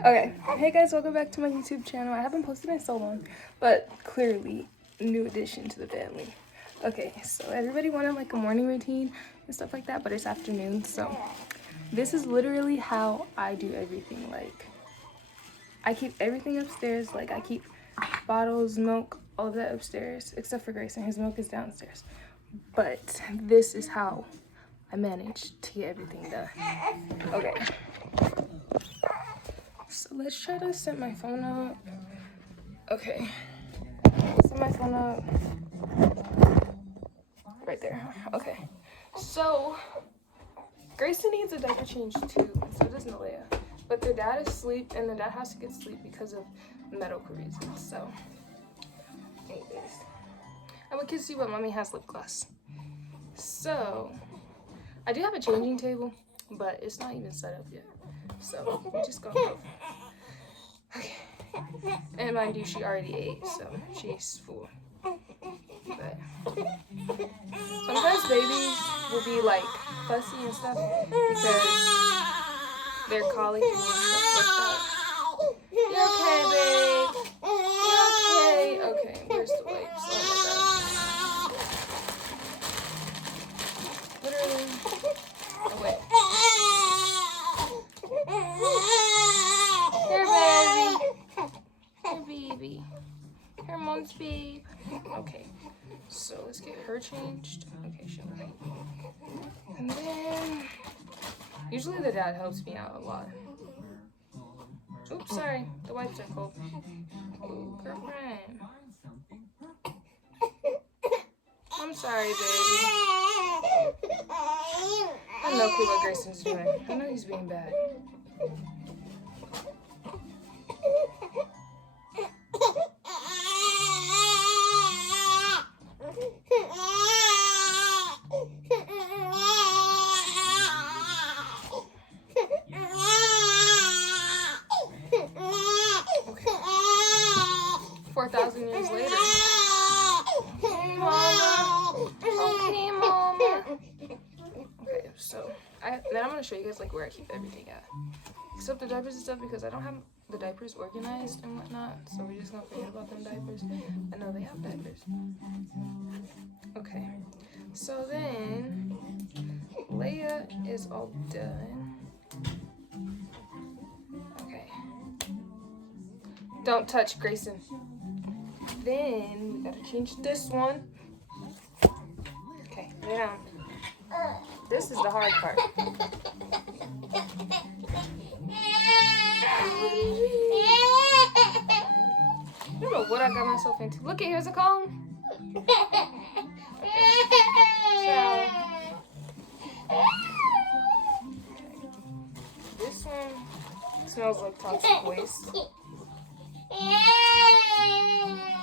Okay, hey guys, welcome back to my YouTube channel. I haven't posted in so long, but clearly, new addition to the family. Okay, so everybody wanted like a morning routine and stuff like that, but it's afternoon, so this is literally how I do everything. Like, I keep everything upstairs. Like, I keep bottles, milk, all of that upstairs, except for Grayson. His milk is downstairs. But this is how I manage to get everything done. Okay. So let's try to set my phone up. Okay. Set my phone up. Right there. Okay. So Grayson needs a diaper change too, and so does Nalea. But their dad is asleep, and their dad has to get sleep because of medical reasons. So, anyways, I would kiss you, but mommy has lip gloss. So, I do have a changing table, but it's not even set up yet. So, we're just gonna go. Okay. And mind you, she already ate, so she's full. But sometimes babies will be like fussy and stuff because they're colicky and stuff like that. You okay, babe? You okay? Okay, where's the wipes? Oh my god. Literally. Oh wait. Here, baby. Here, baby. Here, mom's babe. Okay. So let's get her changed. Okay, she'll wait. And then usually the dad helps me out a lot. Oops, sorry. The wipes are cold. Ooh, girlfriend. I'm sorry, baby. I have no clue what Grayson's doing. I know he's being bad. 4,000 years later. Hey, mama. Okay, mama. Okay, so then I'm gonna show you guys like where I keep everything at, except the diapers and stuff, because I don't have the diapers organized and whatnot. So we're just gonna forget about them diapers. I know they have diapers. Okay, so then Leia is all done. Okay. Don't touch Grayson. Then we gotta change this one. Okay, lay down. This is the hard part. I don't know what I got myself into. Look, here's a comb. Okay. This one smells like toxic waste.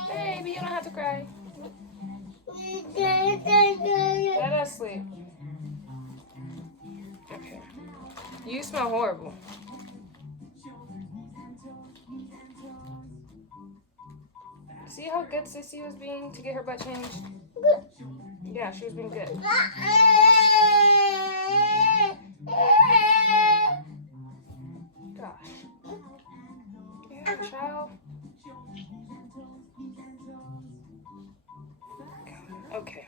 Baby, you don't have to cry. Let us sleep. Okay. You smell horrible. See how good Sissy was being to get her butt changed? Yeah, she was being good. Gosh. Yeah, child. Okay.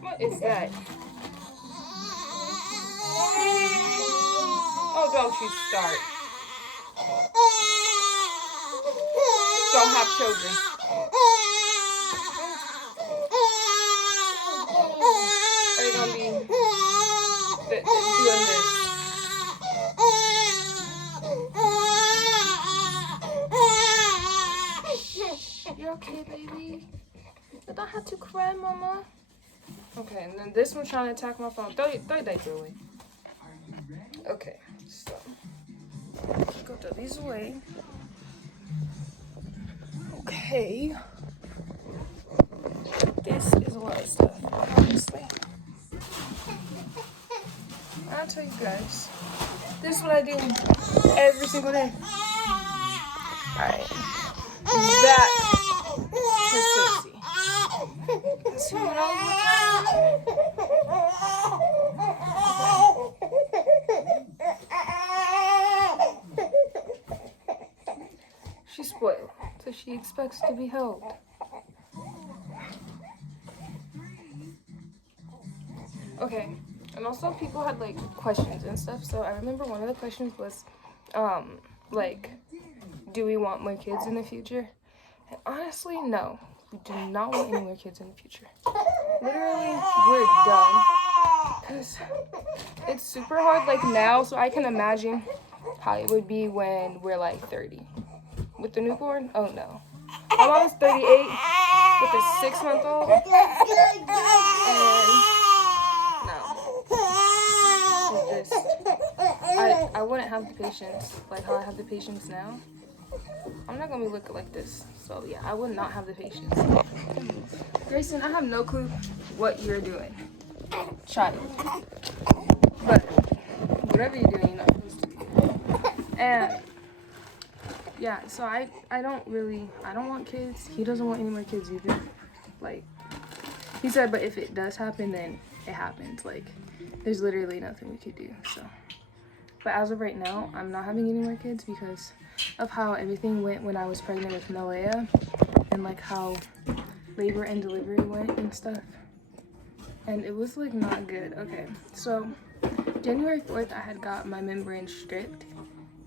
What is that? Oh, don't you start. Don't have children. Are you gonna be doing this? You're okay, baby. You don't have to cry, mama. Okay, and then this one's trying to attack my phone. Throw your diaper away. Okay, so go throw these away. Okay. This is a lot of stuff, honestly. I'll tell you guys. This is what I do every single day. Alright. Back to Sissy. So when I was She's spoiled, so she expects to be held. Okay, and also people had like questions and stuff. So I remember one of the questions was, like, do we want more kids in the future? And honestly, no, we do not want any more kids in the future. Literally, we're done. Cause it's super hard like now, so I can imagine how it would be when we're like 30. With the newborn? Oh no. My mom is 38 with a 6-month-old. And no. It's just, I wouldn't have the patience like how I have the patience now. I'm not gonna be looking like this. So yeah, I would not have the patience. Grayson, I have no clue what you're doing. Child. But whatever you're doing, you're not supposed to be. And yeah, so I don't want kids. He doesn't want any more kids either. Like, he said, but if it does happen, then it happens. Like, there's literally nothing we could do, so. But as of right now, I'm not having any more kids because of how everything went when I was pregnant with Noah, and like how labor and delivery went and stuff. And it was like not good. Okay, so January 4th, I had got my membrane stripped,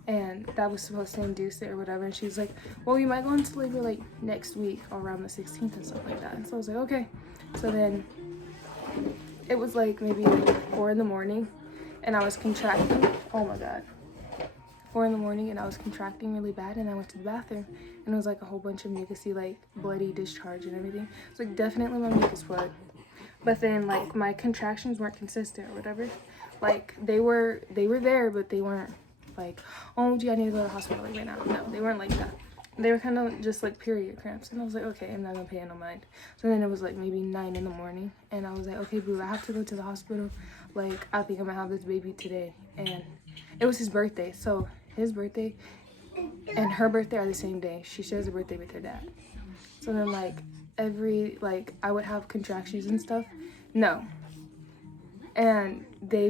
and that was supposed to induce it or whatever. And she was like, well, you might go into labor like next week or around the 16th and stuff like that. And so I was like, okay. So then it was like maybe 4 in the morning and I was contracting. Oh my God. 4 in the morning and I was contracting really bad, and I went to the bathroom and it was like a whole bunch of mucusy, like bloody discharge and everything. It's like definitely my mucus plug. But then like my contractions weren't consistent or whatever. Like they were there, but they weren't like, oh gee, I need to go to the hospital like right now. No, they weren't like that. They were kind of just like period cramps, and I was like, okay, I'm not gonna pay no mind. So then it was like maybe 9 in the morning, and I was like, okay boo, I have to go to the hospital. Like, I think I'm gonna have this baby today. And it was his birthday, so his birthday and her birthday are the same day. She shares a birthday with her dad. So then like I would have contractions and stuff. No. And they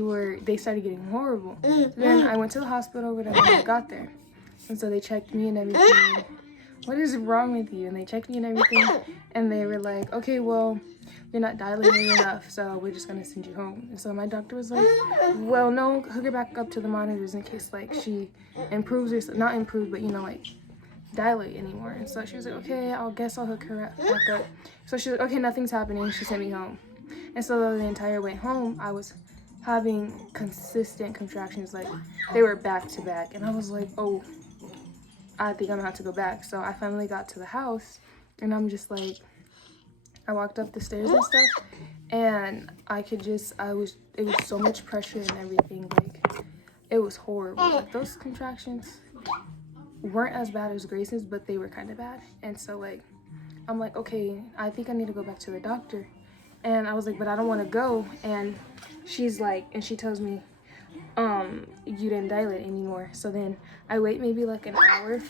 started getting horrible. So then I went to the hospital whenever I got there. And so they checked me and everything. What is wrong with you? And they checked me and everything. And they were like, okay, well, you're not dilating enough, so we're just gonna send you home. And so my doctor was like, well, no, hook her back up to the monitors in case like she improves or not improve, but you know, like dilate anymore. And so she was like, okay, I guess I'll hook her back up. So she was like, okay, nothing's happening. She sent me home. And so the entire way home, I was having consistent contractions, like they were back to back. And I was like, oh, I think I'm gonna have to go back. So I finally got to the house, and I'm just like, I walked up the stairs and stuff, and it was so much pressure and everything. Like, it was horrible. Like, those contractions weren't as bad as Grayson's, but they were kind of bad. And so like, I'm like, okay, I think I need to go back to the doctor. And I was like, but I don't want to go. And she's like, and she tells me, you didn't dilate anymore. So then I wait maybe like an hour,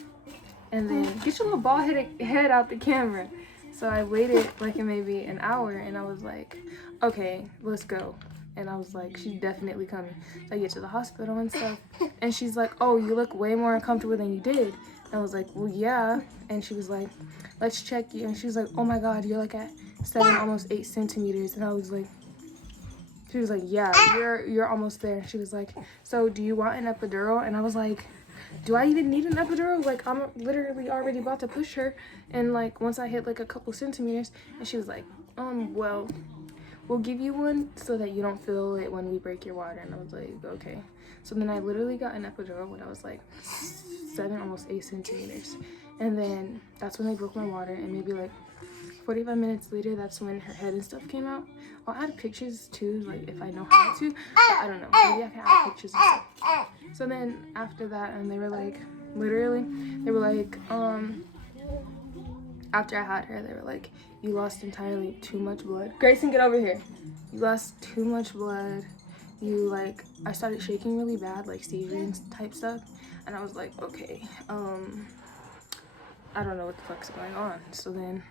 and then get your little bald head out the camera. So I waited like maybe an hour, and I was like, okay, let's go. And I was like, she's definitely coming. So I get to the hospital and stuff, and she's like, oh, you look way more uncomfortable than you did. And I was like, well, yeah. And she was like, let's check you. And she was like, oh my God, you're like at 7, almost 8 centimeters. And I was like, she was like, yeah, you're almost there. She was like, so do you want an epidural? And I was like, do I even need an epidural? Like, I'm literally already about to push her. And like, once I hit like a couple centimeters. And she was like, well, we'll give you one so that you don't feel it when we break your water. And I was like, okay. So then I literally got an epidural when I was like 7, almost 8 centimeters. And then that's when they broke my water. And maybe like 45 minutes later, that's when her head and stuff came out. I'll add pictures too, like if I know how to, but I don't know, maybe I can add pictures and stuff. So then after that, and they were like, literally, they were like, after I had her, they were like, you lost entirely too much blood. Grayson, get over here. You lost too much blood. You like, I started shaking really bad, like seizures type stuff. And I was like, okay, I don't know what the fuck's going on. So then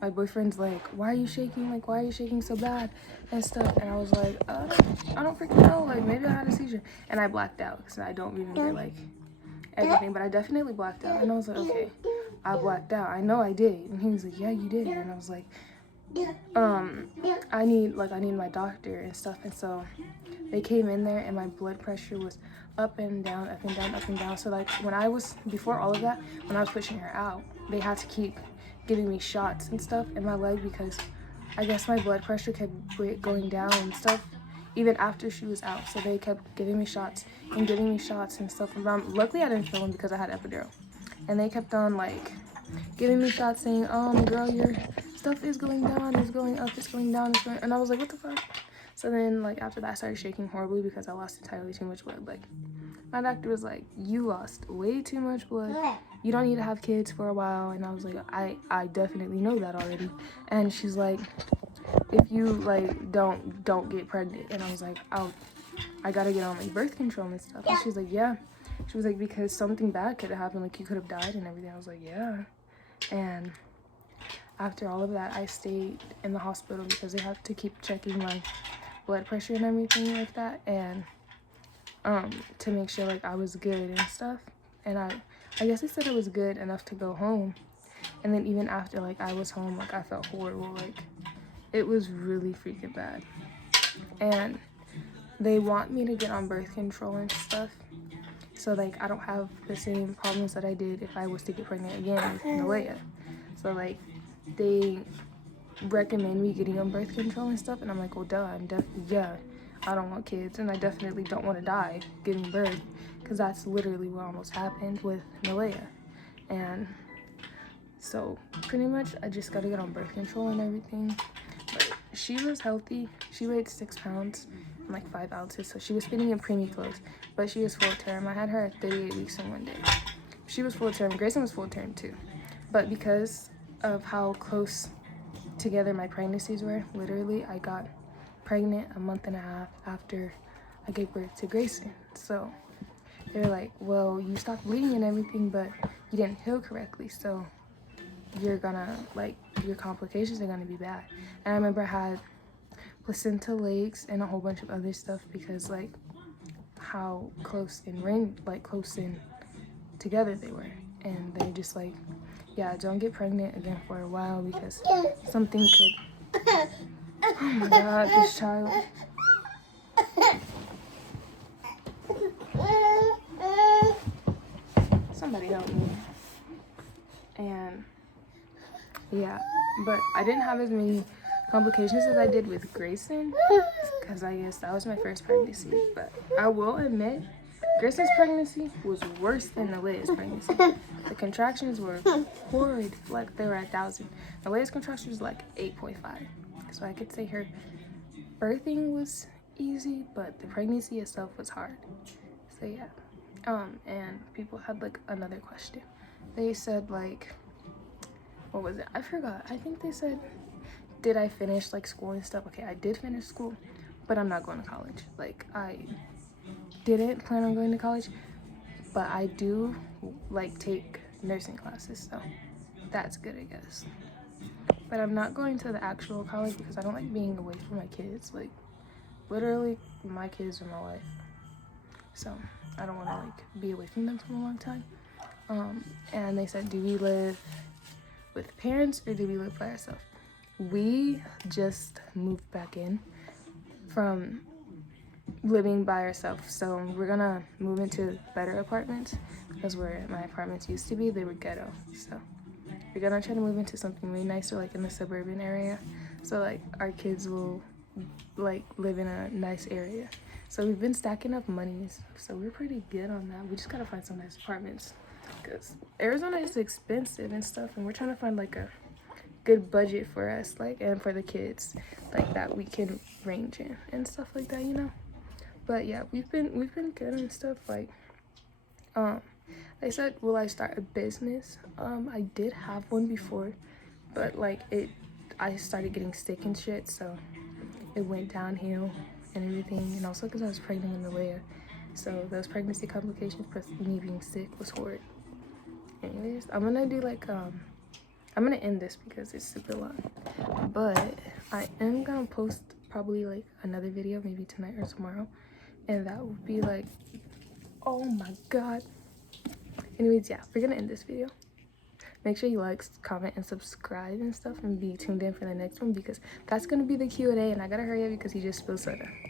my boyfriend's like, why are you shaking? Like, why are you shaking so bad and stuff? And I was like, I don't freaking know. Like, maybe I had a seizure. And I blacked out because I don't remember like everything, but I definitely blacked out. And I was like, okay, I blacked out. I know I did. And he was like, yeah, you did. And I was like, I need my doctor and stuff. And so they came in there and my blood pressure was up and down, up and down, up and down. So like before all of that, when I was pushing her out, they had to keep giving me shots and stuff in my leg because I guess my blood pressure kept going down and stuff even after she was out. So they kept giving me shots and stuff. And luckily I didn't feel them because I had epidural. And they kept on like giving me shots saying, girl, your stuff is going down, it's going up, it's going down, and I was like, what the fuck? So then like after that I started shaking horribly because I lost entirely too much blood. Like my doctor was like, you lost way too much blood, you don't need to have kids for a while. And I was like, I definitely know that already. And she's like, if you like don't get pregnant. And I was like, I gotta get on like birth control and stuff. And she's like, yeah. She was like, because something bad could have happened, like you could have died and everything. I was like, yeah. And after all of that, I stayed in the hospital because they have to keep checking my blood pressure and everything like that, and to make sure like I was good and stuff. And I guess they said it was good enough to go home. And then even after like I was home, like I felt horrible. Like it was really freaking bad. And they want me to get on birth control and stuff, so like I don't have the same problems that I did if I was to get pregnant again with Nalea. So like they recommend me getting on birth control and stuff, and I'm like, well duh, I don't want kids, and I definitely don't want to die giving birth, because that's literally what almost happened with Nalea. And so pretty much I just got to get on birth control and everything. But she was healthy. She weighed 6 pounds and like 5 ounces, so she was fitting in preemie clothes, but she was full term. I had her at 38 weeks and 1 day. She was full term. Grayson was full term too, but because of how close together my pregnancies were, literally I got pregnant a month and a half after I gave birth to Grayson. So they're like, well, you stopped bleeding and everything, but you didn't heal correctly, so you're gonna like your complications are gonna be bad. And I remember I had placenta leaks and a whole bunch of other stuff because like how close in together they were. And they're just like, yeah, don't get pregnant again for a while because something could, oh my god, this child. Somebody help me. And yeah, but I didn't have as many complications as I did with Grayson because I guess that was my first pregnancy. But I will admit, Grayson's pregnancy was worse than Nalea's pregnancy. The contractions were horrid, like they were 1,000. Nalea's contractions were like 8.5. So I could say her birthing was easy, but the pregnancy itself was hard. So yeah. And people had like another question. They said like, what was it? I forgot. I think they said, did I finish like school and stuff? Okay, I did finish school, but I'm not going to college. Like I didn't plan on going to college, but I do like take nursing classes, so that's good, I guess. But I'm not going to the actual college because I don't like being away from my kids. Like literally my kids are my life, so I don't want to like be away from them for a long time. And they said, do we live with parents or do we live by ourselves? We just moved back in from living by ourselves, so we're gonna move into better apartments because where my apartments used to be, they were ghetto. So we're gonna try to move into something really nicer, like in the suburban area, so like our kids will like live in a nice area. So we've been stacking up monies, so we're pretty good on that. We just gotta find some nice apartments because Arizona is expensive and stuff, and we're trying to find like a good budget for us, like, and for the kids, like that we can range in and stuff like that, you know. But yeah, we've been good and stuff. Like they said, will I start a business? I did have one before, but like I started getting sick and shit, so it went downhill and everything. And also because I was pregnant with Nalea, so those pregnancy complications plus me being sick was horrid. Anyways, I'm gonna do like I'm gonna end this because it's super long, but I am gonna post probably like another video maybe tonight or tomorrow, and that would be like, oh my god. Anyways, yeah, we're gonna end this video. Make sure you like, comment, and subscribe and stuff, and be tuned in for the next one because that's gonna be the Q&A, and I gotta hurry up because he just spilled soda.